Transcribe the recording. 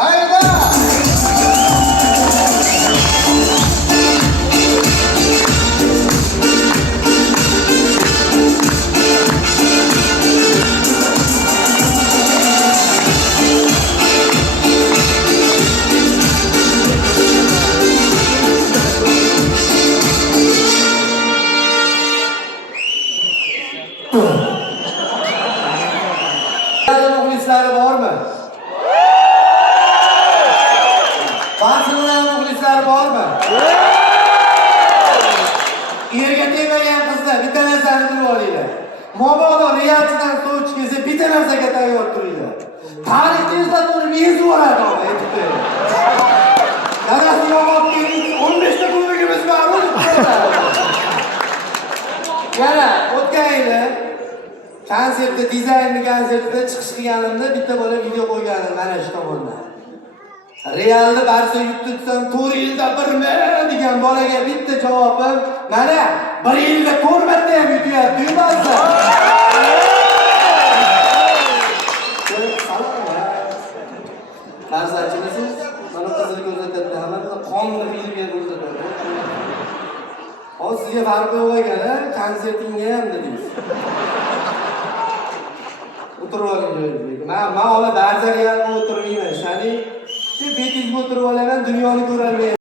Hayda! Muxlislari bormi? Barselona muxlislari bormi? Yerga tegmagan qizlar bitta narsani bilib olinglar. Mobodo Realchidan so'ch kelsa bitta narsaga tayyor turinglar. Tarixni eslatib yezib oladi ona aytibdi. Dadasi yo'q kelib 15 ta kunligimiz bor. Yana o'tgan yili konsertda dizaynli konsertda chiqish qilganimda bitta bola video qo'yganim mana shu tomondan. Realda Barsa yutdi desam 4 yilda 1 degan bolaga bitta javobim mana 1 yilda 4 marta ham yutyapti-yu Barsa. Barsachimisiz? Mana qizil ko'rsatadi, hamma qonli filmga ko'rsatadi. Hozir sizga farqi yo'q ekan, konsertingga ham dedingiz. O'tirib oling joyingizga. Men hali Barsa Realga o'tirmayman. Shani shu betingizga o'tirib olaman, dunyoni ko'ra olmayman.